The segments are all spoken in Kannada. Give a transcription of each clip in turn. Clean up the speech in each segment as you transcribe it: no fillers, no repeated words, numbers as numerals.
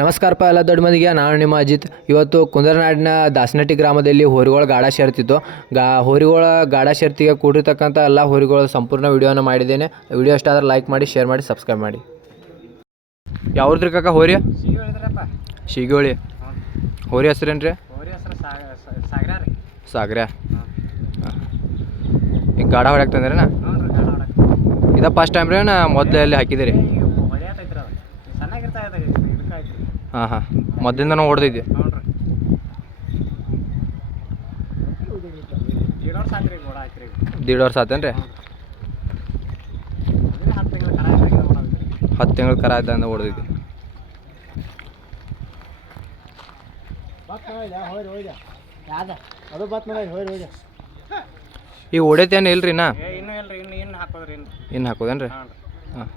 ನಮಸ್ಕಾರಪ್ಪ ಎಲ್ಲ ದೊಡ್ಡ ಮಂದಿಗೆ. ನಾನು ನಿಮ್ಮ ಅಜಿತ್. ಇವತ್ತು ಕುಂದರನಾಡಿನ ದಾಸನಟ್ಟಿ ಗ್ರಾಮದಲ್ಲಿ ಹೋರಿಗಳ ಗಾಢ ಶರ್ತಿತ್ತು. ಹೋರಿಗಳ ಗಾಢ ಶರ್ತಿಗೆ ಕೂಡಿರ್ತಕ್ಕಂಥ ಎಲ್ಲ ಹೋರಿಗಳ ಸಂಪೂರ್ಣ ವಿಡಿಯೋನ ಮಾಡಿದ್ದೇನೆ. ವಿಡಿಯೋ ಇಷ್ಟ ಆದರೆ ಲೈಕ್ ಮಾಡಿ, ಶೇರ್ ಮಾಡಿ, ಸಬ್ಸ್ಕ್ರೈಬ್ ಮಾಡಿ. ಯಾವ್ದ್ರಿ ಕಾಕ ಹೋರಿ? ಶೀಗೋಳಿ. ಹೋರಿ ಹೆಸ್ರೇನು ರೀ? ಸಾಗರ. ಈಗ ಗಾಢ ಹೊಡ್ಯಾಕ ತಂದ್ರೇನ? ಇದ ಫಸ್ಟ್ ಟೈಮ್ ರೀ ನಾ ಮೊದಲು ಎಲ್ಲಿ ಹಾಕಿದ್ದೀರಿ? ಹಾಂ ಹಾಂ, ಮೊದಲಿಂದ ನಾವು ಹೊಡೆದಿದ್ದೆ. 1.5 ವರ್ಷ ಆತೇನು ರೀ? 10 ತಿಂಗಳು ಕರ ಇದ್ದಂದ ಹೊಡೆದಿದ್ದೆ. ಈಗ ಹೊಡೆತೇನು ಇಲ್ರಿ ನಾ? ಇನ್ನು ಹಾಕೋದೇನು ರೀ? ಹಾಂ.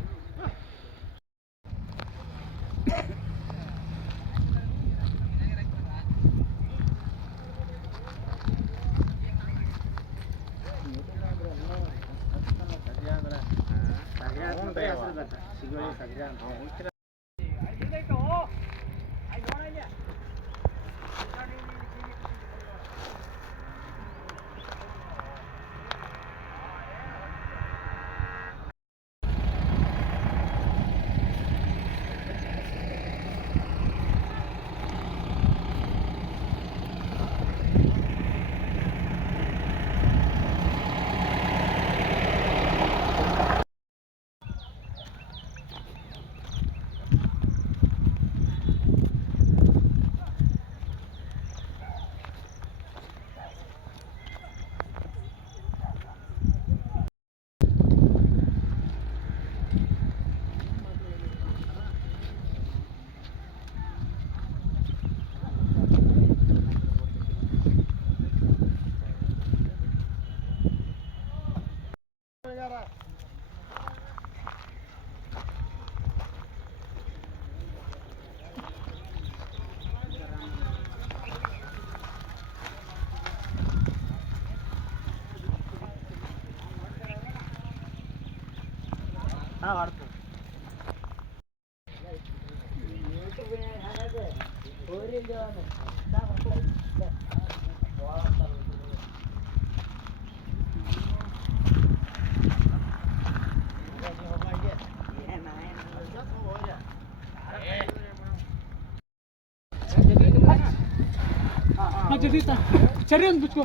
ಚರಿ ಒಂದು ಬಿಚ್ಕೋ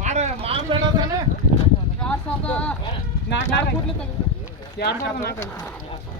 ಮಾಡಬೇಡ 4,000 4 ಕೊಡ್ಲಿ 2,004